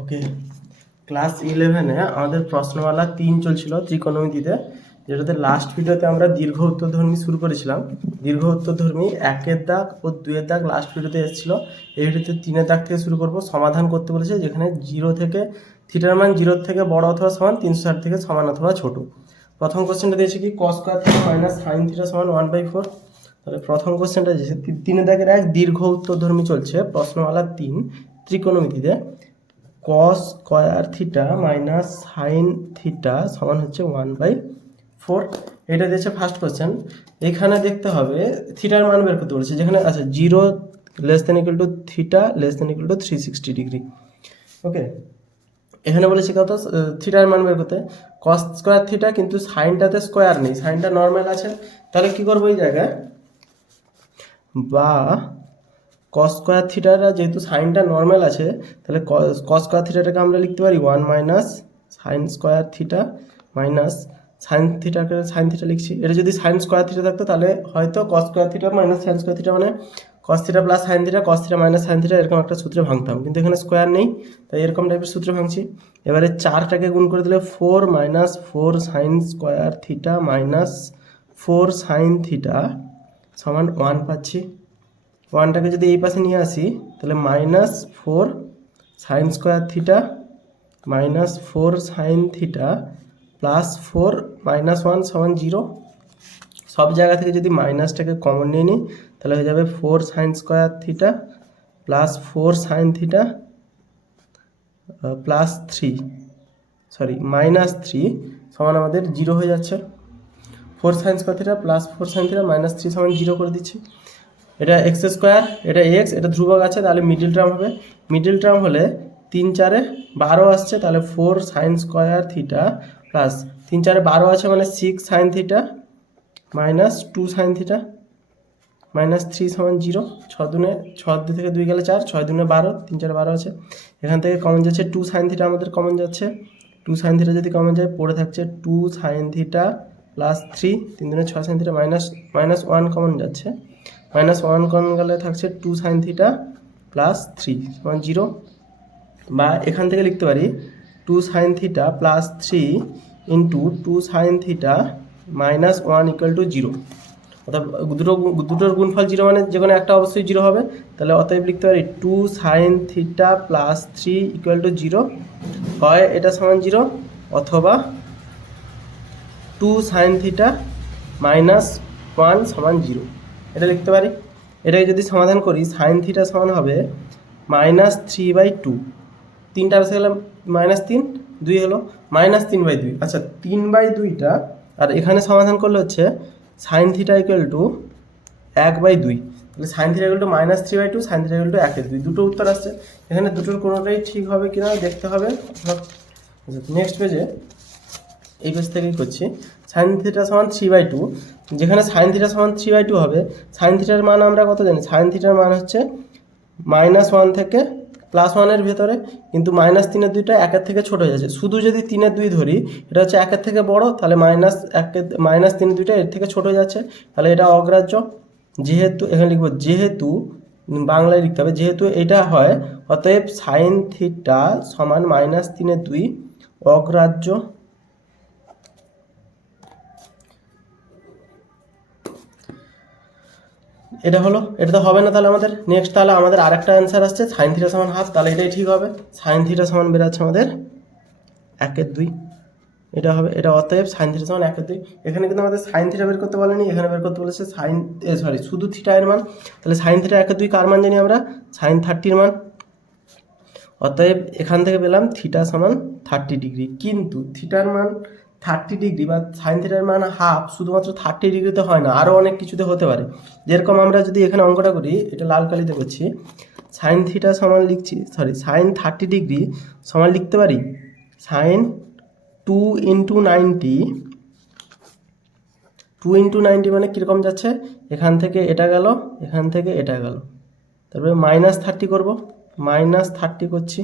ওকে, class 11-এ আমাদের প্রশ্নমালা 3 চলছিল ত্রিকোণমিতিতে, যেটাতে লাস্ট ভিডিওতে আমরা দীর্ঘ উত্তরধর্মী শুরু করেছিলাম। দীর্ঘ উত্তরধর্মী 1-এর দাগ ও 2-এর দাগ লাস্ট ভিডিওতে এসেছিল। এই ভিডিওতে 3-এর দাগ থেকে শুরু করব। সমাধান করতে বলেছে, যেখানে 0 থেকে থিটার মান 0 থেকে বড় অথবা সমান, 360 থেকে সমান অথবা ছোট। প্রথম কোশ্চেনটা দিয়েছে কি cos square theta minus sign theta সমান 1/4। তাহলে প্রথম কোশ্চেনটা দিয়েছে 3-এর দাগের এক দীর্ঘ উত্তরধর্মী চলছে প্রশ্নমালা 3 ত্রিকোণমিতিতে। cos square theta minus sign theta সমান হচ্ছে 1/4। এটা দিয়েছে ফার্স্ট কোশ্চেন। এখানে দেখতে হবে থিটার মান বের করতে বলেছে, যেখানে আচ্ছা 0 less than equal to theta less than equal to 360 degree. Okay, এখানে বলেছি কত থিটার মান বের করতে, cos স্কয়ার থিটা, কিন্তু সাইনটাতে স্কয়ার নেই, সাইনটা নর্মাল আছে। তাহলে কি করবো এই জায়গায়, বা cos স্কয়ার থিটাটা যেহেতু সাইনটা নর্মাল আছে, তাহলে cos স্কয়ার থিটাটাকে আমরা লিখতে পারি 1 minus sine square theta minus সাইন থিটাকে সাইন থিটা লিখছি। এটা যদি সাইন স্কয়ার থিটা থাকতো তাহলে হয়তো cos square theta minus sine square theta মানে cos theta plus sine theta, cos theta minus sine theta, এরকম একটা সূত্রে ভাঙতাম, কিন্তু এখানে স্কয়ার নেই, তাই এরকম টাইপের সূত্রে ভাঙছি। এবারে 4টাকে গুণ করে দিলে 4 minus 4 sign square theta minus 4 sign theta সমান 1 পাচ্ছি। 1টাকে যদি এই পাশে নিয়ে আসি তাহলে minus 4 sign square theta minus 4 sine theta plus 4 minus 1 সমান 0। সব জায়গা থেকে যদি মাইনাসটাকে কমন নিয়ে নিই তাহলে হয়ে যাবে 4 sign square theta plus 4 sine theta plus 3 minus 3 সমান আমাদের 0 হয়ে যাচ্ছে। 4 sign square theta plus 4 sine theta minus 3 সমান 0 করে দিচ্ছি। এটা এক্স স্কোয়ার, এটা এক্স, এটা ধ্রুবক আছে, তাহলে মিডিল টার্ম হবে। মিডিল টার্ম হলে 3 4 12 আসছে, তাহলে 4 সাইন স্কোয়ার থিটা প্লাস 3 4 12 আছে মানে 6 sine theta minus 2 sine theta minus 3 সমান 0। 6 থেকে 2 গেলে 4, 6 2 12, 3 4 12 আছে। এখান থেকে কমন যাচ্ছে 2 সাইন থিটা, আমাদের কমন যাচ্ছে 2 সাইন থিটা, যদি কমন যায় পড়ে থাকছে 2 sine theta plus 3, 3 2 6 sine theta minus 1 common যাচ্ছে, মাইনাস 1 কমন গেলে থাকছে 2 সাইন থিটা প্লাস 3 সমান 0। বা এখান থেকে লিখতে পারি 2 sine theta plus 3 into 2 sine theta minus 1 equal to 0। অর্থাৎ দুটোর গুণফল 0 মানে যে কোনো একটা অবশ্যই 0 হবে। তাহলে অতএব লিখতে পারি 2 sine theta plus 3 equal to 0, হয় এটা সমান 0 অথবা 2 সাইন থিটা মাইনাস 1 সমান 0, এটা লিখতে পারি। এটাকে যদি সমাধান করি সাইন থিটা সমান হবে মাইনাস 3/2, 3টা আসে গেলাম মাইনাস 3, 2 হলো মাইনাস 3/2। আচ্ছা 3/2টা আর এখানে সমাধান করলে হচ্ছে সাইন থিটা ইকুয়াল টু 1/2, তাহলে sine theta equal to minus 3/2, sine theta equal to 1/2, দুটো উত্তর আসছে। এখানে দুটোর কোনোটাই ঠিক হবে কিনা দেখতে হবে। নেক্সট পেজে, এই পেজ থেকেই করছি। সাইন থিটা সমান 3/2, যেখানে সাইন থিটা সমান 3/2 হবে, সাইন থিটার মান আমরা কত জানি, সাইন থিটার মান হচ্ছে -1 থেকে +1-এর ভেতরে, কিন্তু -3-এর 2টা 1-এর থেকে ছোট হয়ে যাচ্ছে। শুধু যদি 3-এর 2 ধরি, এটা হচ্ছে 1-এর থেকে বড়, তাহলে -3-এর 2টা এর থেকে ছোট হয়ে যাচ্ছে, তাহলে এটা অগ্রাহ্য। যেহেতু এখানে লিখবো, যেহেতু বাংলায় লিখতে হবে, যেহেতু এটা হয় অতএব সাইন থিটা সমান -3-এর 2 অগ্রাহ্য। এটা হলো, এটা তো হবে না, তাহলে আমাদের নেক্সট, তাহলে আমাদের আরেকটা অ্যান্সার আসছে সাইন থিটা সমান হাফ, তাহলে এটাই ঠিক হবে। সাইন থিটা সমান বেরাচ্ছে আমাদের 1/2, এটা হবে। এটা অতএব সাইন থিটা সমান 1/2। এখানে কিন্তু আমাদের সাইন থিটা বের করতে বলেনি, এখানে বের করতে বলেছে শুধু থিটা এর মান। তাহলে সাইন থিটা 1/2 কার মান জানি আমরা, সাইন 30-র মান। অতএব এখান থেকে পেলাম থিটা সমান 30 ডিগ্রি, কিন্তু থিটার মান 30 ডিগ্রি বা সাইন থিটার মান হাফ শুধুমাত্র 30 ডিগ্রিতে হয় না, আরও অনেক কিছুতে হতে পারে। যেরকম আমরা যদি এখানে অঙ্কটা করি, এটা লাল কালিতে করছি, সাইন থিটা সমান লিখছি, সাইন 30 ডিগ্রি সমান লিখতে পারি সাইন 2 × 90। 2 × 90 মানে কীরকম যাচ্ছে, এখান থেকে এটা গেল, এখান থেকে এটা গেল, তারপরে -30 করব, -30 করছি।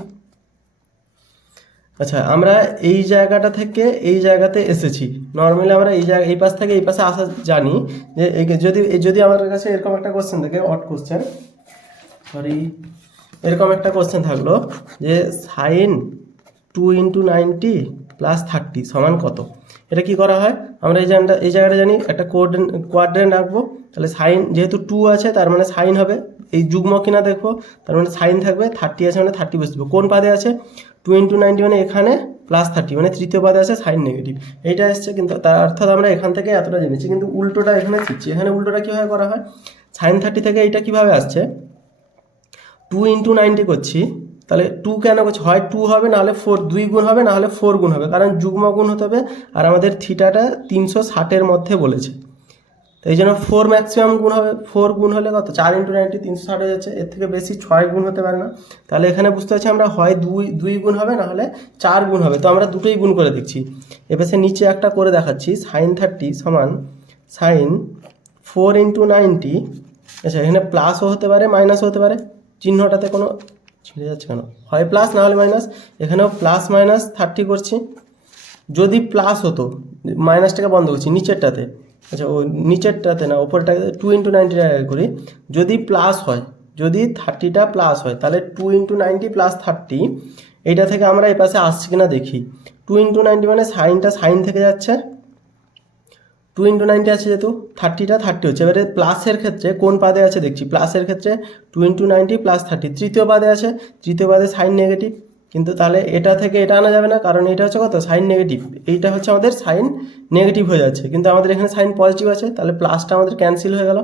আচ্ছা, আমরা এই জায়গাটা থেকে এই জায়গাতে এসেছি, নর্মালি আমরা এই পাশ থেকে এই পাশে আসা জানি। যে যদি আমার কাছে এরকম একটা কোশ্চেন থাকে, অড কোশ্চেন, এরকম একটা কোশ্চেন থাকলো যে সাইন 2 × 90 + 30 সমান কত। এটা কি করা হয়, আমরা এই জায়গাটা জানি, একটা কোয়াড্রেন্ট আঁকবো। তাহলে সাইন যেহেতু 2 আছে তার মানে সাইন হবে, এই যুগ্ম কিনা দেখবো, তার মানে সাইন থাকবে, 30 আছে মানে 30 বসবে। কোন পাদে আছে 2 × 90 মানে এখানে +30 মানে তৃতীয় পাদে আছে সাইন নেগেটিভ, এইটা এসছে। কিন্তু তার অর্থাৎ আমরা এখান থেকে এতটা জেনেছি, কিন্তু উল্টোটা এখানে শিখছি। এখানে উল্টোটা কীভাবে করা হয়, সাইন 30 থেকে এইটা কীভাবে আসছে, 2 × 90 করছি, তাহলে 2 কেন করছি, হয় 2 হবে নাহলে 4, 2 গুণ হবে নাহলে 4 গুণ হবে, কারণ যুগ্ম গুণ হতে হবে। আর আমাদের থিটাটা 360-এর মধ্যে বলেছে, তো এই জন্য 4 ম্যাক্সিমাম গুণ হবে। 4 গুণ হলে কত, 4 × 90 360 হয়ে যাচ্ছে, এর থেকে বেশি 6 গুণ হতে পারে না। তাহলে এখানে বুঝতে পারছি আমরা হয় 2 গুণ হবে নাহলে 4 গুণ হবে, তো আমরা দুটোই গুণ করে দেখছি। এবার নিচে একটা করে দেখাচ্ছি, সাইন 30 সমান সাইন 4 × 90। আচ্ছা, এখানে প্লাসও হতে পারে মাইনাসও হতে পারে, চিহ্নটাতে কোনো ছিঁড়ে যাচ্ছে কেন, হয় প্লাস না হলে মাইনাস। এখানেও +-30 করছি। যদি প্লাস হতো, মাইনাসটাকে বন্ধ করছি নিচেরটাতে, আচ্ছা ও নিচেরটাতে না ওপরটাতে 2 × 90 করি। যদি প্লাস হয়, যদি 30টা প্লাস হয়, তাহলে 2 × 90 + 30, এইটা থেকে আমরা এই পাশে আসছি কিনা দেখি। 2 × 90 মানে সাইনটা সাইন থেকে যাচ্ছে, 2 × 90 আছে যেহেতু, 30টা 30 হচ্ছে। এবারে প্লাসের ক্ষেত্রে কোন পাদে আছে দেখছি, প্লাসের ক্ষেত্রে 2 × 90 + 30 তৃতীয় পাদে আছে, তৃতীয় পাদে সাইন নেগেটিভ। কিন্তু তাহলে এটা থেকে এটা আনা যাবে না, কারণ এটা হচ্ছে কত, সাইন নেগেটিভ, এইটা হচ্ছে আমাদের সাইন নেগেটিভ হয়ে যাচ্ছে, কিন্তু আমাদের এখানে সাইন পজিটিভ আছে, তাহলে প্লাসটা আমাদের ক্যান্সেল হয়ে গেল।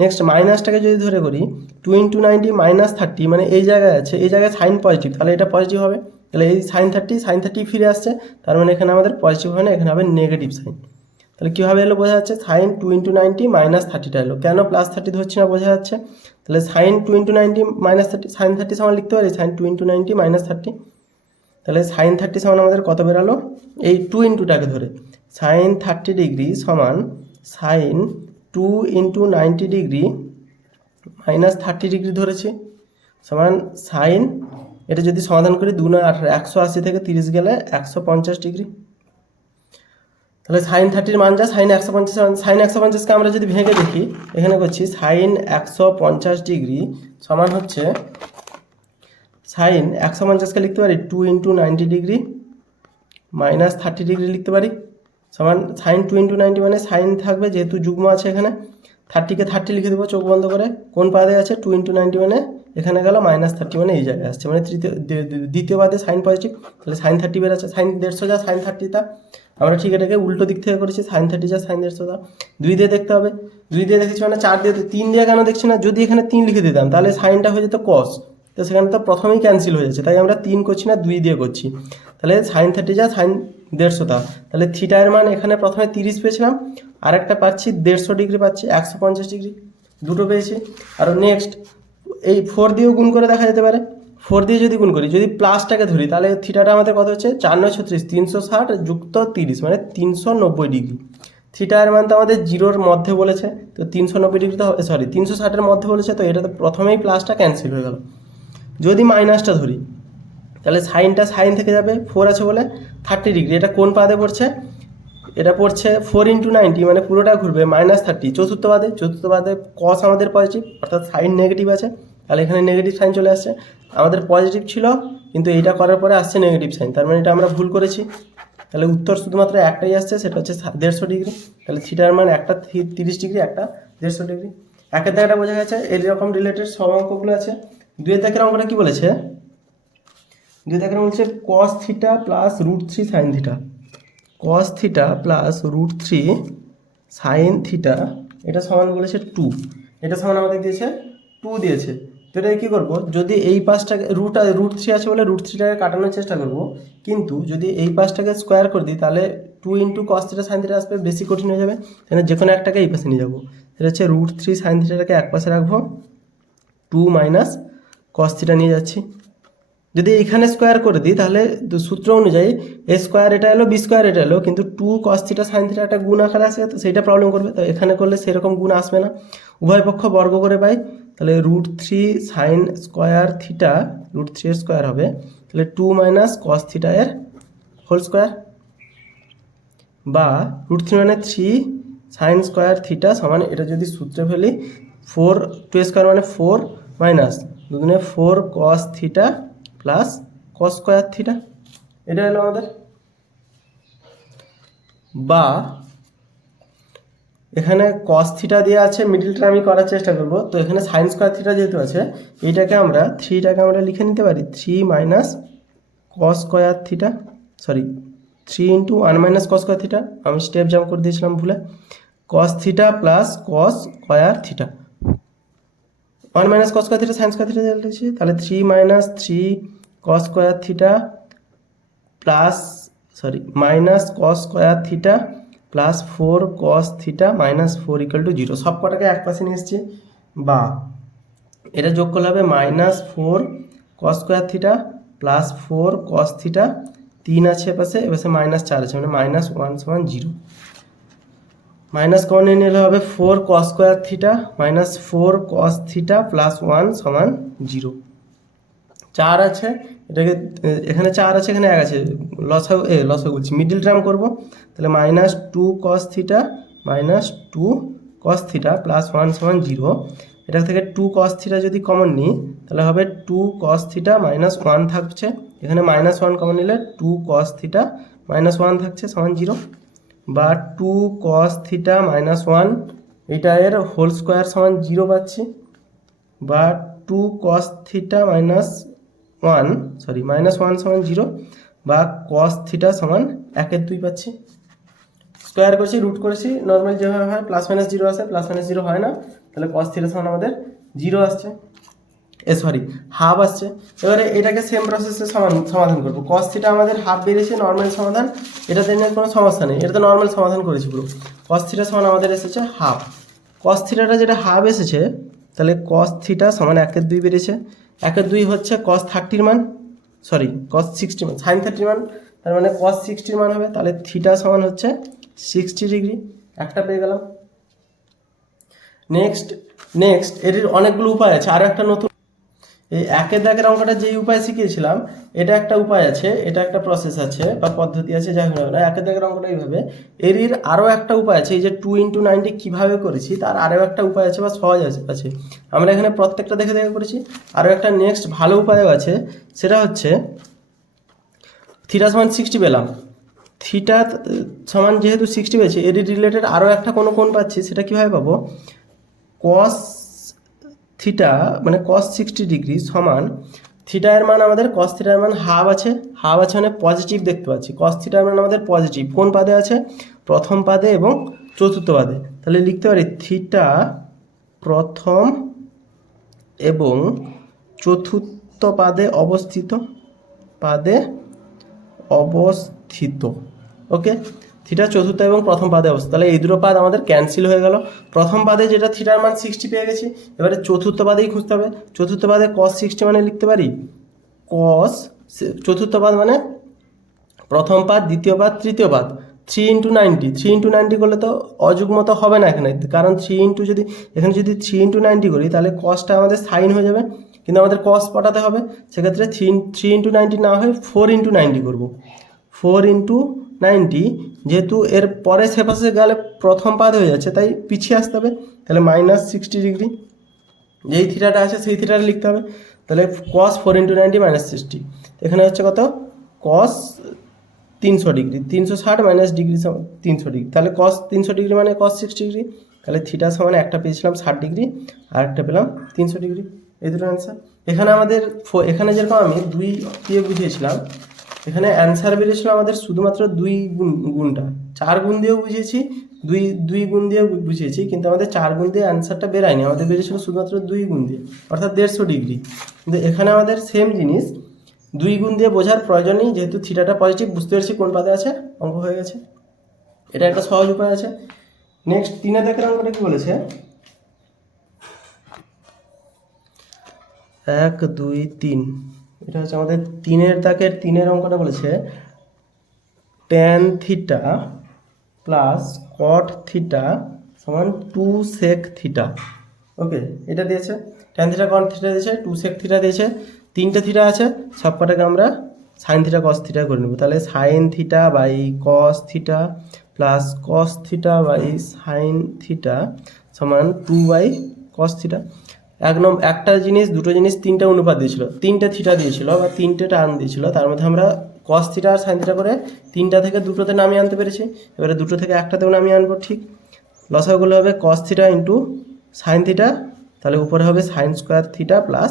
নেক্সট মাইনাসটাকে যদি ধরে করি, 2 × 90 - 30 মানে এই জায়গায় আছে, এই জায়গায় সাইন পজিটিভ, তাহলে এটা পজিটিভ হবে। তাহলে এই সাইন 30 ফিরে আসছে, তার মানে এখানে আমাদের পজিটিভ হয় না, এখানে হবে নেগেটিভ সাইন। তাহলে কীভাবে এলো বোঝা যাচ্ছে, সাইন 2 × 90 - 30টা এলো, কেন +30 ধরছি না বোঝা যাচ্ছে। তাহলে সাইন 2 × 90 - 30, সাইন 30 সমান লিখতে পারি সাইন 2 × 90 - 30। তাহলে সাইন 30 সমান আমাদের কত বেরালো, এই 2 ইন্টুটাকে ধরে সাইন 30 ডিগ্রি সমান সাইন 2 × 90 ডিগ্রি -30 ডিগ্রি ধরেছি, সমান সাইন, এটা যদি সমাধান করি 2 × 9 = 18, 180 থেকে 30 গেলে 150 ডিগ্রি। তাহলে সাইন 30-র মান যা, সাইন 150, সাইন 150কে আমরা যদি ভেঙে দেখি, এখানে করছি সাইন 150 ডিগ্রি সমান হচ্ছে, সাইন 150কে লিখতে পারি 2 × 90 ডিগ্রি -30 ডিগ্রি লিখতে পারি, সমান সাইন 2 × 90 মানে সাইন থাকবে, যেহেতু যুগ্ম আছে এখানে, 30কে 30 লিখে দেবো চোখ বন্ধ করে। কোন পাদে আছে 2 × 90 মানে এখানে গেল -30 মানে এই জায়গায় আসছে, মানে দ্বিতীয় পাদে সাইন পজিটিভ, তাহলে সাইন 30 বের আছে। সাইন 150 যা সাইন 30টা, আমরা ঠিক এটাকে উল্টো দিক থেকে করেছি, সাইন 30 যা সাইন 150টা। 2 দিয়ে দেখতে হবে, 2 দিয়ে দেখেছি মানে 4 দিয়ে, 3 দিয়ে কেন দেখছি না, যদি এখানে 3 লিখে দিতাম তাহলে সাইনটা হয়ে যেত কস, তো সেখানে তো প্রথমেই ক্যান্সেল হয়ে যাচ্ছে, তাই আমরা 3 করছি না 2 দিয়ে করছি। তাহলে সাইন 30 যা সাইন 150টা, তাহলে থিটার মান এখানে প্রথমে 30 পেয়েছিলাম, আর একটা পাচ্ছি 150 ডিগ্রি পাচ্ছি, 150 ডিগ্রি, দুটো পেয়েছি। আর নেক্সট এই 4 দিয়েও গুণ করে দেখা যেতে পারে, 4 দিয়ে যদি গুণ করি, যদি প্লাসটাকে ধরি, তাহলে থিটাটা আমাদের কত হচ্ছে 4 × 9 = 36, 360 যুক্ত 30 মানে 390 ডিগ্রি। থিটার মান তো আমাদের 0-র মধ্যে বলেছে, তো 390 ডিগ্রি তো সরি 360-এর মধ্যে বলেছে, তো এটা তো প্রথমেই প্লাসটা ক্যান্সেল হয়ে গেল। যদি মাইনাসটা ধরি, তাহলে সাইনটা সাইন থেকে যাবে, 4 আছে বলে 30 ডিগ্রি, এটা কোন পাদে পড়ছে, এটা পড়ছে 4 × 90 মানে পুরোটা ঘুরবে -30, চতুর্থ পাদে কস আমাদের পজিটিভ, অর্থাৎ সাইন নেগেটিভ আছে, তাহলে এখানে নেগেটিভ সাইন চলে আসছে। আমাদের পজিটিভ ছিল, কিন্তু এইটা করার পরে আসছে নেগেটিভ সাইন, তার মানে এটা আমরা ভুল করেছি। তাহলে উত্তর শুধুমাত্র একটাই আসছে, সেটা হচ্ছে 150 ডিগ্রি। তাহলে থিটার মান একটা 30 ডিগ্রি, একটা 150 ডিগ্রি। একের দাগটা বোঝা গেছে, এরকম রিলেটেড সব অঙ্কগুলো আছে। 2-এর দাগের অঙ্কটা কি বলেছে, 2 দাগের বলছে cos θ + √3 sin θ, cos θ + √3 sin θ, এটা সমান বলেছে 2, এটা সমান আমাদের দিয়েছে 2 দিয়েছে। তো এটা কী করবো, যদি এই পাশটাকে √3 আছে বলে √3টাকে কাটানোর চেষ্টা করব, কিন্তু যদি এই পাশটাকে স্কোয়ার করে দিই তাহলে 2 × cos θ sin θ আসবে, বেশি কঠিন হয়ে যাবে, তাহলে যে কোনো একটাকে এই পাশে নিয়ে যাবো। সেটা হচ্ছে √3 sin θটাকে এক পাশে রাখবো, 2 - cos θ নিয়ে যাচ্ছি। যদি এখানে স্কোয়ার করে দিই, তাহলে সূত্র অনুযায়ী এ স্কোয়ার এটা এলো, বি স্কোয়ার এটা এলো, কিন্তু 2 cos θ sin θ একটা গুণ আকারে আসে, তো সেইটা প্রবলেম করবে, তো এখানে করলে সেরকম গুণ আসবে না, উভয় পক্ষ বর্গ করে পাই। তাহলে √3 sin স্কোয়ার θ, √3 এর স্কোয়ার হবে, তাহলে 2 - cos θ এর হোল স্কোয়ার, বা √3 মানে 3 sin স্কোয়ার θ সমান, এটা যদি সূত্রে ফেলি 4, 2 স্কোয়ার মানে 4 - দুগুণে 4 cos theta plus cos square theta, এটা হলো আমাদের। বা এখানে cos থিটা দেওয়া আছে, মিডিলটা আমি করার চেষ্টা করব। তো এখানে সাইন স্কোয়ার থিটা যেহেতু আছে, এইটাকে আমরা 3টাকে আমরা লিখে নিতে পারি 3 minus cos square theta, sorry 3 into 1 minus cos square theta, আমি স্টেপ জাম্প করে দিয়েছিলাম ভুলে, cos theta plus cos square theta, 1 minus cos square theta sine square theta লিখেছি, তাহলে 3 minus 3 cos square theta plus minus cos square theta plus 4 cos theta minus 4 equal to 0। সব কটাকে এক পাশে নিয়ে এসেছি, বা এটা যোগ করলে হবে minus 4 cos square theta plus 4 cos theta, 3 আছে এপাশে, এপাশে মাইনাস 4 আছে, মানে মাইনাস 1 সমান 0। মাইনাস কমন নিয়ে নিলে হবে 4 cos square theta minus 4 cos theta plus 1 সমান 0। 4 আছে, এটাকে এখানে 4 আছে, এখানে 1 আছে, লসাগু বলছি, মিডিল টার্ম করব, তাহলে minus 2 cos theta minus 2 cos theta plus 1 সমান 0। এটা থেকে 2 cos থিটা যদি কমন নিই তাহলে হবে 2 cos থিটা মাইনাস 1 থাকছে, এখানে মাইনাস 1 কমন নিলে 2 cos থিটা মাইনাস 1 থাকছে সমান 0। বা 2 cos থিটা মাইনাস 1, এটা এর হোল স্কোয়ার সমান 0 পাচ্ছি। বা 2 cos থিটা মাইনাস 1 সমান 0, বা cos থিটা সমান 1/2 পাচ্ছি। স্কোয়ার করেছি, রুট করেছি, নর্মাল যেভাবে হয় প্লাস মাইনাস 0 আসে, প্লাস মাইনাস 0 হয় না, তাহলে cos থিটা সমান আমাদের 0 আসছে, হাফ আসছে। এবারে এটাকে সেম প্রসেসে সমাধান করবো। cos থিটা আমাদের হাফ বেরিয়েছে, নর্মাল সমাধান, এটাতে নিয়ে কোনো সমস্যা নেই, এটা তো নর্মাল সমাধান করেছি পুরো। cos থিটা সমান আমাদের এসেছে হাফ। cos থিটাটা যেটা হাফ এসেছে, তাহলে cos থিটা সমান 1/2 বেরিয়েছে। 1/2 হচ্ছে cos 30 মান, cos 60 মান, সাইন 30 মান, তার মানে cos 60 মান হবে, তাহলে থিটা সমান হচ্ছে 60 ডিগ্রি, একটা পেয়ে গেলাম। নেক্সট এর অনেকগুলো উপায় আছে, আরও একটা নতুন, এই একের দাগের অঙ্কটা যেই উপায় শিখিয়েছিলাম, এটা একটা উপায় আছে, এটা একটা প্রসেস আছে বা পদ্ধতি আছে, যাই হোক না, একের দাগের অঙ্কটা এইভাবে। এর আরও একটা উপায় আছে, এই যে 2 × 90 কীভাবে করেছি তার আরও একটা উপায় আছে বা সহজ আছে, আমরা এখানে প্রত্যেকটা দেখে দেখে করেছি। আরও একটা নেক্সট ভালো উপায়ও আছে, সেটা হচ্ছে থিটা সমান 60 পেলাম, থিটা সমান যেহেতু 60 পেয়েছি, এর রিলেটেড আরও একটা কোনো কোণ পাচ্ছি, সেটা কীভাবে পাবো, cos থিটা মানে cos 60 ডিগ্রি সমান থিটা এর মান আমাদের, cos থিটার মান হাফ আছে মানে পজিটিভ দেখতে পাচ্ছি, cos থিটার মান আমাদের পজিটিভ, কোন পাদে আছে, প্রথম পাদে এবং চতুর্থ পাদে, তাহলে লিখতে পারি থিটা প্রথম এবং চতুর্থ পাদে অবস্থিত, ওকে। থিটা চতুর্থ এবং প্রথম পাদে অবস্থিত, তাহলে এই দুটো পাদ আমাদের ক্যান্সেল হয়ে গেল। প্রথম পাদে যেটা থিটার মান 60 পেয়ে গেছি, এবারে চতুর্থ পাদেই খুঁজতে হবে। চতুর্থ পাদে cos 60 মানে লিখতে পারি চতুর্থ পাদ মানে প্রথম পাদ, দ্বিতীয় পাদ, তৃতীয় পাদ, 3 × 90, 3 × 90 করলে তো অযুগ্ম তো হবে না এখানে, কারণ 3 যদি 3 × 90 করি তাহলে cosটা আমাদের সাইন হয়ে যাবে, কিন্তু আমাদের cos পটাতে হবে, সেক্ষেত্রে 3 × 90 না হয় 4 × 90 করবো। 4 × 90, যেহেতু এর পরে সেপাশে গেলে প্রথম পাদ হয়ে যাচ্ছে, তাই পিছিয়ে আসতে হবে, তাহলে মাইনাস 60 ডিগ্রি, যেই থিটাটা আছে সেই থিটাটা লিখতে হবে, তাহলে cos 4 × 90 মাইনাস 60, এখানে হচ্ছে কত, cos 300 degree, 360 minus degree 300 degree, তাহলে cos 300 ডিগ্রি মানে cos 60 ডিগ্রি, তাহলে থিটা সমান একটা পেয়েছিলাম 60 ডিগ্রি আর একটা পেলাম 300 ডিগ্রি, এই দুটো অ্যান্সার। এখানে আমাদের এখানে যেরকম আমি 2 দিয়ে বুঝিয়েছিলাম, এখানে অ্যান্সার বেরিয়েছিল আমাদের শুধুমাত্র 2 গুণটা, 4 গুণ দিয়েও বুঝিয়েছি, 2 গুণ দিয়েও বুঝিয়েছি, কিন্তু আমাদের 4 গুণ দিয়ে অ্যান্সারটা বেরায়নি, আমাদের বেরিয়েছিল শুধুমাত্র 2 গুণ দিয়ে, অর্থাৎ 150 ডিগ্রি। কিন্তু এখানে আমাদের সেম জিনিস 2 গুণ দিয়ে বোঝার প্রয়োজন নেই, যেহেতু থিটাটা পজিটিভ, বুঝতে পারছি কোন পাদে আছে, অঙ্ক হয়ে গেছে। এটা একটা সহজ উপায় আছে। নেক্সট 3 দাগের অঙ্কটা কি বলেছে, 1 2 3, এটা হচ্ছে আমাদের 3 অঙ্কটা বলেছে tan theta plus cot theta সমান 2 sec থিটা, ওকে। এটা দিয়েছে tan থিটা cot থিটা দিয়েছে, 2 sec থিটা দিয়েছে, 3টে থিটা আছে, সবকটাকে আমরা সাইন থিটা cos থিটা করে নেব, তাহলে sine theta by cos theta plus cos theta by sine theta সমান 2/cos থিটা। একটা জিনিস, দুটো জিনিস, তিনটা অনুপাত দিয়েছিল, তিনটে থিটা দিয়েছিল বা তিনটে টার্ম দিয়েছিল, তার মধ্যে আমরা কস থিটা আর সাইন থিটা করে তিনটা থেকে দুটোতে নামিয়ে আনতে পেরেছি। এবারে দুটো থেকে একটাতেও নামিয়ে আনবো। ঠিক লসাগুলো হবে cos theta into sine theta, তাহলে উপরে হবে sine square theta plus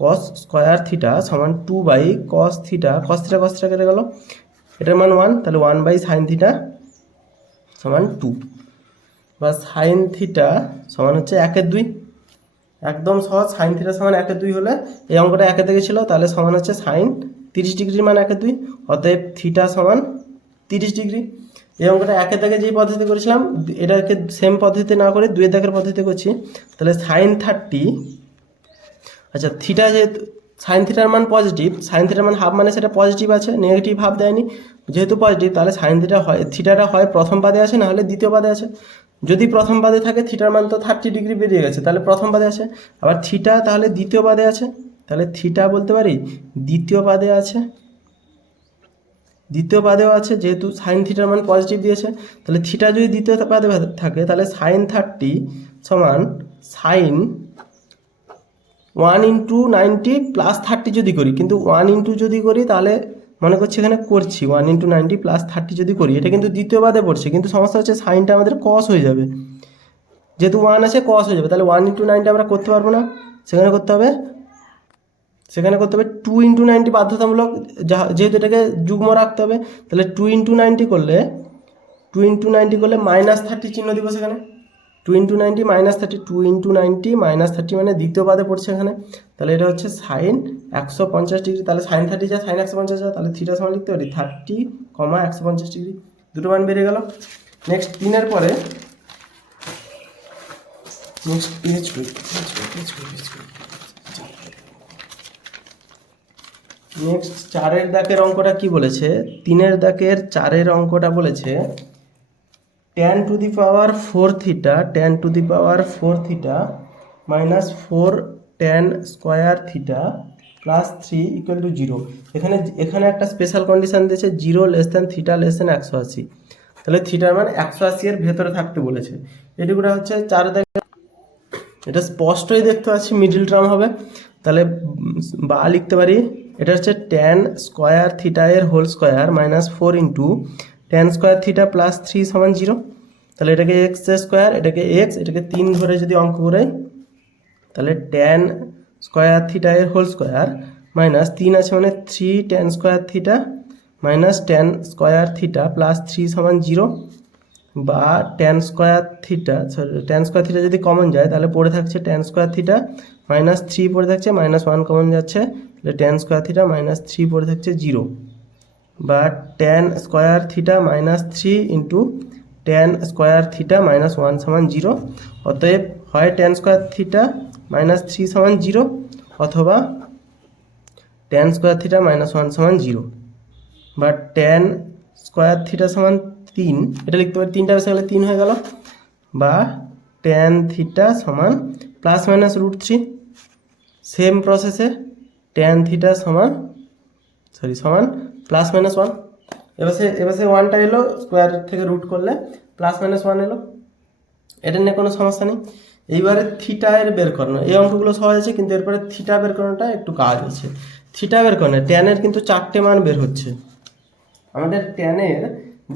cos square theta সমান 2/cos থিটা। কস থিটা কেটে গেল, এটার মান 1, তাহলে 1/sin থিটা সমান 2, বা সাইন থিটা সমান হচ্ছে 1/2। একদম সহজ, সাইন থিটা সমান 1/2 হলে এই অঙ্কটা 1 থেকে ছিল, তাহলে সমান হচ্ছে সাইন 30 ডিগ্রির মান 1/2, অতএব থিটা সমান 30 ডিগ্রি। এই অঙ্কটা 1 থেকে যেই পদ্ধতি করেছিলাম এটাকে সেম পদ্ধতি না করে 2 দাগের পদ্ধতি করছি, তাহলে সাইন 30, আচ্ছা থিটা যেহেতু সাইন থিটার মান পজিটিভ, সাইন থিটার মান হাফ মানে সেটা পজিটিভ আছে, নেগেটিভ হাফ দেয়নি, যেহেতু পজিটিভ তাহলে সাইন থিটা হয়, থিটাটা হয় প্রথম পাদে আছে না হলে দ্বিতীয় পাদে আছে। যদি প্রথম পাদে থাকে থিটার মান তো 30 ডিগ্রি বেরিয়ে গেছে, তাহলে প্রথম পাদে আছে। আবার থিটা তাহলে দ্বিতীয় পাদে আছে, তাহলে থিটা বলতে পারি দ্বিতীয় পাদে আছে, দ্বিতীয় পাদেও আছে, যেহেতু সাইন থিটার মান পজিটিভ দিয়েছে, তাহলে থিটা যদি দ্বিতীয় পাদে থাকে তাহলে সাইন 30 সমান সাইন 1 × 90 প্লাস 30 যদি করি, কিন্তু 1 ইন্টু যদি করি তাহলে মনে করছি এখানে করছি 1 × 90 প্লাস 30 যদি করি, এটা কিন্তু দ্বিতীয় পাদে পড়ছে, কিন্তু সমস্যা হচ্ছে সাইনটা আমাদের কস হয়ে যাবে, যেহেতু 1 আছে কস হয়ে যাবে, তাহলে 1 × 90 আমরা করতে পারবো না, সেখানে করতে হবে 2 × 90 বাধ্যতামূলক, যেহেতু এটাকে যুগ্ম রাখতে হবে, তাহলে 2 × 90 করলে -30 চিহ্ন দিব সেখানে, 2 × 90 -30, 2 × 90 -30 মানে দ্বিতীয় পাদে পড়ছে এখানে, তাহলে এটা হচ্ছে সাইন 150 ডিগ্রি, তাহলে সাইন 30 যা সাইন 150 যা, তাহলে থিটা সমান লিখতে পারি 30, 150 ডিগ্রি, দুটো মান বেরিয়ে গেল। নেক্সট 3 পরে নেক্সট নেক্সট 4 দাগের অঙ্কটা কি বলেছে, 3 দাগের 4 অঙ্কটা বলেছে tan to the power 4 theta tan to the power 4 theta minus 4 tan square theta plus 3 equal to 0। এখানে একটা স্পেশাল কন্ডিশন দিয়েছে 0 less than theta less than 180, তাহলে থিটার মান 180 এর ভেতরে থাকতে বলেছে। এটুকুটা হচ্ছে 4 দাগে, এটা স্পষ্টই দেখতে পাচ্ছি মিডল টার্ম হবে, তাহলে বা লিখতে পারি এটা হচ্ছে tan স্কোয়ার থিটা এর whole square minus 4 into tan square theta plus 3 সমান 0। তাহলে এটাকে এক্স স্কোয়ার, এটাকে এক্স, এটাকে 3 ধরে যদি অঙ্ক করাই তাহলে tan স্কোয়ার থিটা এর হোল স্কোয়ার মাইনাস 3 আছে মানে 3 tan square theta minus tan square theta plus 3 সমান 0, বা tan স্কোয়ার থিটা যদি কমন যায় তাহলে পড়ে থাকছে tan স্কোয়ার থিটা মাইনাস 3 পড়ে থাকছে, -1 কমন যাচ্ছে, তাহলে tan স্কোয়ার থিটা মাইনাস 3 পড়ে থাকছে 0, বা tan square theta minus 3 into tan square theta minus 1 সমান 0। অতএব হয় tan স্কোয়ার থিটা মাইনাস 3 সমান 0 অথবা tan স্কোয়ার থিটা মাইনাস 1 সমান 0, বা tan স্কোয়ার থিটা সমান 3, এটা লিখতে পারি 3টা বেশি গেলে 3 হয়ে গেল, বা tan থিটা সমান প্লাস মাইনাস √3। সেম প্রসেসে tan থিটা সমান প্লাস মাইনাস 1, এবার সে 1টা এলো, স্কোয়ার থেকে রুট করলে প্লাস মাইনাস 1 এলো, এটা নিয়ে কোনো সমস্যা নেই। এইবারে থিটা এর বের করানো, এই অঙ্কগুলো সহজ আছে, কিন্তু এরপরে থিটা বের করানোটা একটু কাজ আছে। থিটা বের করানো ট্যানের কিন্তু 4টে মান বের হচ্ছে, আমাদের ট্যানের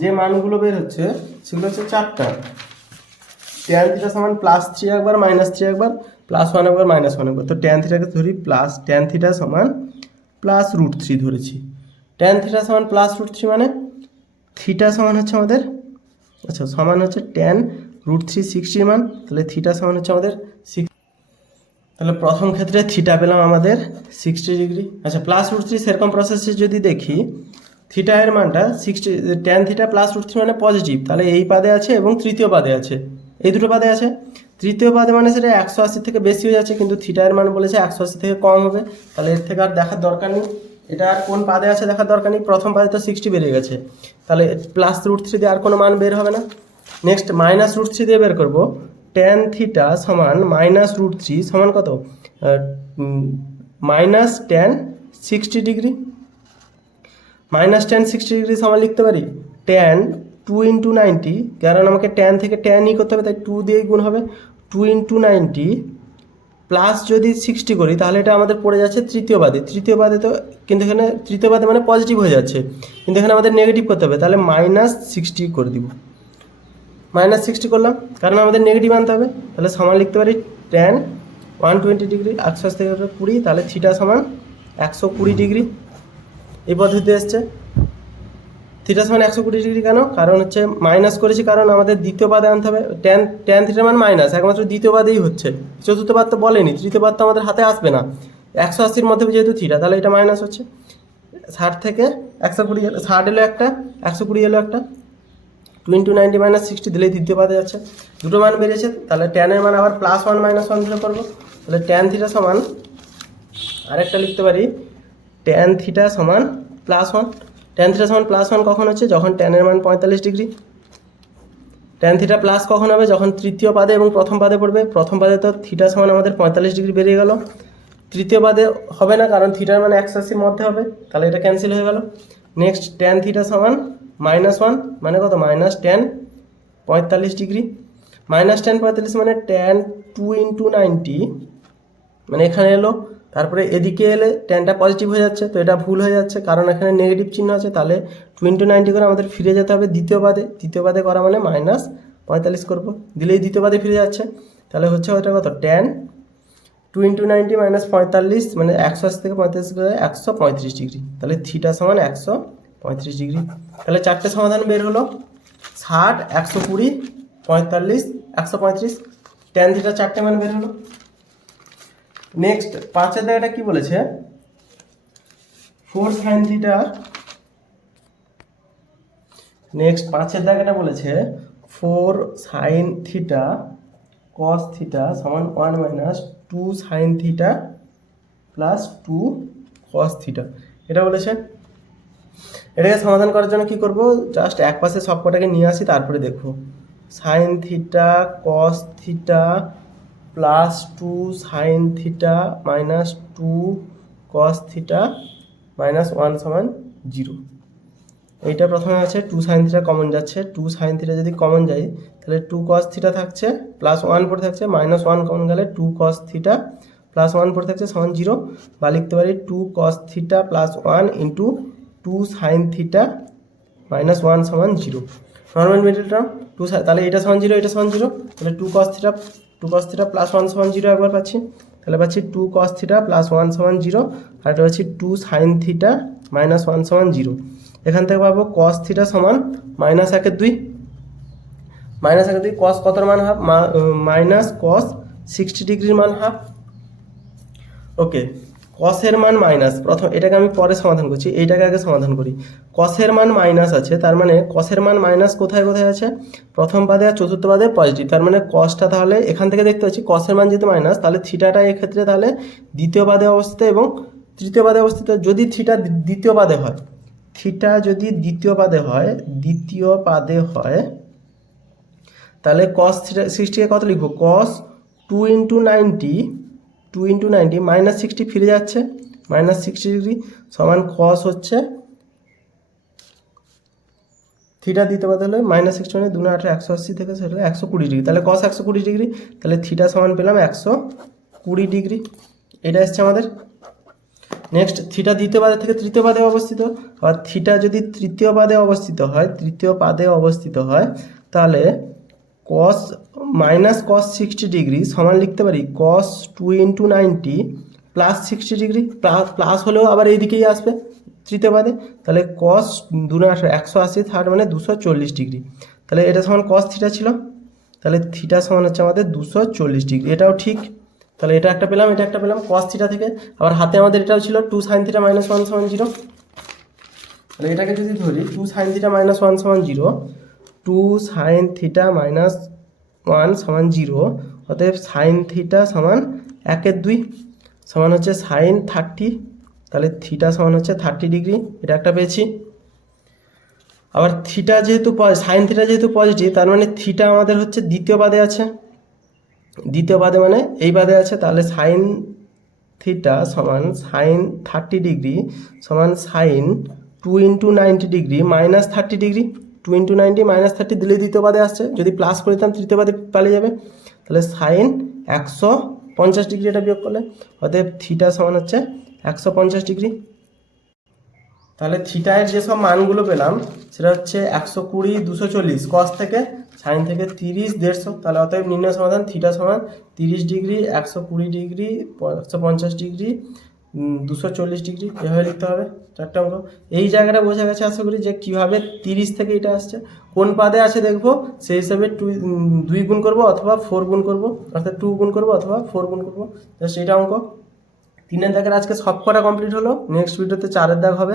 যে মানগুলো বের হচ্ছে সেগুলো হচ্ছে 4টা। ট্যান থিটা সমান +3 একবার, -3 একবার, +1 একবার, -1 একবার, তো ট্যান থিটাকে ধরি প্লাস, ট্যান থিটা সমান প্লাস √3 ধরেছি। ট্যান থিটা সমান প্লাস √3 মানে থিটা সমান হচ্ছে আমাদের সমান হচ্ছে ট্যান √3 60 মান, তাহলে থিটা সমান হচ্ছে আমাদের 6, তাহলে প্রথম ক্ষেত্রে থিটা পেলাম আমাদের 60 ডিগ্রি। আচ্ছা প্লাস √3 সেরকম প্রসেসে যদি দেখি থিটা এর মানটা 60, ট্যান থিটা প্লাস √3 মানে পজিটিভ, তাহলে এই পাদে আছে এবং তৃতীয় পাদে আছে, এই দুটো পাদে আছে। তৃতীয় পাদে মানে সেটা 180 থেকে বেশি হয়ে যাচ্ছে, কিন্তু থিটা এর মান বলেছে 180 থেকে কম হবে, তাহলে এর থেকে আর দেখার দরকার নেই, এটা আর কোন পাদে আছে দেখার দরকার নেই, প্রথম পাদে তো 60 বেরিয়ে গেছে, তাহলে প্লাস √3 দিয়ে আর কোনো মান বের হবে না। নেক্সট মাইনাস √3 দিয়ে বের করবো ট্যান থিটা সমান -√3 সমান কত, minus tan 60 degree, minus tan 60 degree সমান লিখতে পারি ট্যান 2 × 90, কারণ আমাকে ট্যান থেকে ট্যানই করতে হবে তাই 2 দিয়েই গুণ হবে, 2 × 90 প্লাস যদি 60 করি তাহলে এটা আমাদের পড়ে যাচ্ছে তৃতীয় পাদে। তৃতীয় পাদে তো কিন্তু এখানে তৃতীয় পাদে মানে পজিটিভ হয়ে যাচ্ছে, কিন্তু এখানে আমাদের নেগেটিভ করতে হবে, তাহলে -60 করে দিব। -60 করলাম কারণ আমাদের নেগেটিভ আনতে হবে, তাহলে সমান লিখতে পারি tan 120 ডিগ্রি 180 থেকে 20, তাহলে থিটা সমান 120 ডিগ্রি। এই পদ্ধতিতে এসছে থিটা সমান 120 ডিগ্রি। কেন? কারণ হচ্ছে মাইনাস করেছি, কারণ আমাদের দ্বিতীয় পাদে আনতে হবে। ট্যান থিটা মান মাইনাস একমাত্র দ্বিতীয় পাদেই হচ্ছে, চতুর্থ পাদ তো বলেনি, তৃতীয় পাদ তো আমাদের হাতে আসবে না। 180-র মধ্যে যেহেতু থিটা, তাহলে এটা মাইনাস হচ্ছে। 60 থেকে 120, 60 এলো একটা, 120 এলো একটা, 2 × 90 - 60 দিলেই দ্বিতীয় পাদে যাচ্ছে। দুটো মান বেরিয়েছে, তাহলে ট্যানের মান আবার +1 - 1 ধরে করবো। তাহলে ট্যান থিটা সমান আরেকটা লিখতে পারি ট্যান থিটা সমান +1। ট্যান থিটা সমান +1 কখন হচ্ছে? যখন ট্যানের মান 45 ডিগ্রি। ট্যান থিটা প্লাস কখন হবে? যখন তৃতীয় পাদে এবং প্রথম পাদে পড়বে। প্রথম পাদে তো থিটা সমান আমাদের 45 ডিগ্রি বেরিয়ে গেল, তৃতীয় পাদে হবে না কারণ থিটার মানে 180-র মধ্যে হবে, তাহলে এটা ক্যান্সেল হয়ে গেল। নেক্সট ট্যান থিটা সমান -1 মানে কত? -tan 45 degree. -tan 45 মানে tan 2 × 90, মানে এখানে এলো, তারপরে এদিকে এলে ট্যানটা পজিটিভ হয়ে যাচ্ছে, তো এটা ভুল হয়ে যাচ্ছে কারণ এখানে নেগেটিভ চিহ্ন আছে, তাহলে 2 × 90 করে আমাদের ফিরে যেতে হবে দ্বিতীয় পাদে। দ্বিতীয় পাদে করা মানে -45 করবো, দিলেই দ্বিতীয় পাদে ফিরে যাচ্ছে। তাহলে হচ্ছে ওটা কত? ট্যান 2 × 90 - 45 মানে 180 থেকে 45 করে 135 ডিগ্রি। তাহলে থিটা সমান 135 ডিগ্রি। তাহলে চারটে সমাধান বের হলো, 60, 120, 45, 135। ট্যান থিটা চারটে মান বের হলো। নেক্সট 5-এর দাগটা কি বলেছে? 4 sin থিটা। নেক্সট 5-এর দাগটা বলেছে 4 sin থিটা cos থিটা সমান 1 - 2 sin theta plus 2 cos theta, এটা বলেছে। এটাকে সমাধান করার জন্য কি করব? জাস্ট এক পাশে সব কটাকে নিয়ে আসি, তারপরে দেখো sin theta cos theta plus 2 sin theta minus 2 cos theta minus 1 সমান 0। এইটা প্রথমে আছে 2 sin থিটা কমন যাচ্ছে, 2 sin থিটা যদি কমন যায় তাহলে 2 cos থিটা থাকছে প্লাস 1 পড়ে থাকছে, -1 কমন গেলে 2 cos থিটা প্লাস 1 পড়ে থাকছে সমান 0, বা লিখতে পারি 2 cos theta plus 1 into 2 sin theta minus 1 সমান 0। নর্মাল মিডল টার্ম 2, তাহলে এটা সমান 0, এটা সমান 0, তাহলে 2 cos থিটা প্লাস 1 সমান 0 একবার পাচ্ছি, তাহলে পাচ্ছি 2 cos থিটা প্লাস 1 সমান 0, আর এটা পাচ্ছি 2 sin থিটা মাইনাস 1 সমান 0। এখান থেকে পাবো cos থিটা সমান -1/2, -1/2 cos কতর মান হাফ? -cos 60 ডিগ্রির মান হাফ। ওকে, কসের মান মাইনাস, প্রথম এটাকে আমি পরে সমাধান করছি, এইটাকে আগে সমাধান করি। কসের মান মাইনাস আছে, তার মানে কসের মান মাইনাস কোথায় কোথায় আছে? প্রথম পাদে আর চতুর্থ পাদে পজিটিভ, তার মানে কসটা তাহলে এখান থেকে দেখতে পাচ্ছি কসের মান যেহেতু মাইনাস, তাহলে থিটাটা এক্ষেত্রে তাহলে দ্বিতীয় পাদে অবস্থিত এবং তৃতীয় পাদে অবস্থিত। যদি থিটা দ্বিতীয় পাদে হয়, থিটা যদি দ্বিতীয় পাদে হয় তাহলে cos থিটা 60 কে কত লিখবো? cos 2 × 90 -60 ফিরে যাচ্ছে, -60 ডিগ্রি সমান cos হচ্ছে থিটা দ্বিতীয় পাদে হলে -60 মানে 2 × 8 = 180 থেকে সেটা 120 ডিগ্রি, তাহলে cos 120 ডিগ্রি, তাহলে থিটা সমান পেলাম 120 ডিগ্রি। এটা এসছে আমাদের। নেক্সট থিটা দ্বিতীয় পাদে থেকে তৃতীয় পাদে অবস্থিত, আর থিটা যদি তৃতীয় পাদে অবস্থিত হয় তাহলে cos -cos 60 ডিগ্রি সমান লিখতে পারি cos 2 × 90 প্লাস 60 ডিগ্রি, প্লাস হলেও আবার এইদিকেই আসবে তৃতীয় পাদে, তাহলে cos 2 × 8 = 180, থার্ড মানে 240 ডিগ্রি। তাহলে এটা সমান cos থিটা ছিল, তাহলে থিটা সমান হচ্ছে আমাদের 240 ডিগ্রি, এটাও ঠিক। তাহলে এটা একটা পেলাম, এটা একটা পেলাম cos থিটা থেকে। আবার হাতে আমাদের এটাও ছিল 2 sin থিটা -1 সমান 0, তাহলে এটাকে যদি ধরি 2 sin থিটা -1 সমান 0, 2 sin থিটা -1 সমান 0, অতএব sin থিটা সমান 1/2 সমান হচ্ছে sin 30, তাহলে থিটা সমান হচ্ছে 30 ডিগ্রি, এটা একটা পেয়েছি। আবার থিটা যেহেতু sin থিটা যেহেতু পজিটিভ, তার মানে থিটা আমাদের হচ্ছে দ্বিতীয় পাদে আছে, দ্বিতীয় পাদে মানে এই পাদে আছে, তাহলে sin থিটা সমান sin 30 ডিগ্রি সমান sin 2 × 90 ডিগ্রি -30 ডিগ্রি। 2 × 90 -30 দিলে দ্বিতীয় পাদে আসছে, যদি প্লাস করে দিতাম তৃতীয় পাদে পালিয়ে যাবে, তাহলে sin 50 ডিগ্রি এটা বিয়োগ করলে, অতএব থিটা সমান হচ্ছে 150 ডিগ্রি। তাহলে থিটায়ের যেসব মানগুলো পেলাম সেটা হচ্ছে 120, 240 কস থেকে, সাইন থেকে 30, 150। তাহলে অতএব নির্ণয় সমাধান থিটা সমান 30 ডিগ্রি, 120 ডিগ্রি, 150 ডিগ্রি, 240 ডিগ্রি, এভাবে লিখতে হবে 4টে অঙ্ক। এই জায়গাটা বোঝা গেছে আশা করি যে কীভাবে 30 থেকে এটা আসছে, কোন পাদে আছে দেখবো, সেই হিসাবে 2 গুণ করবো অথবা 4 গুণ করবো, অর্থাৎ 2 গুণ করবো অথবা 4 গুণ করবো। জাস্ট এটা অঙ্ক। 3 দাগের আজকে সব কটা কমপ্লিট হলো। নেক্সট ভিডিওতে 4 দাগ হবে।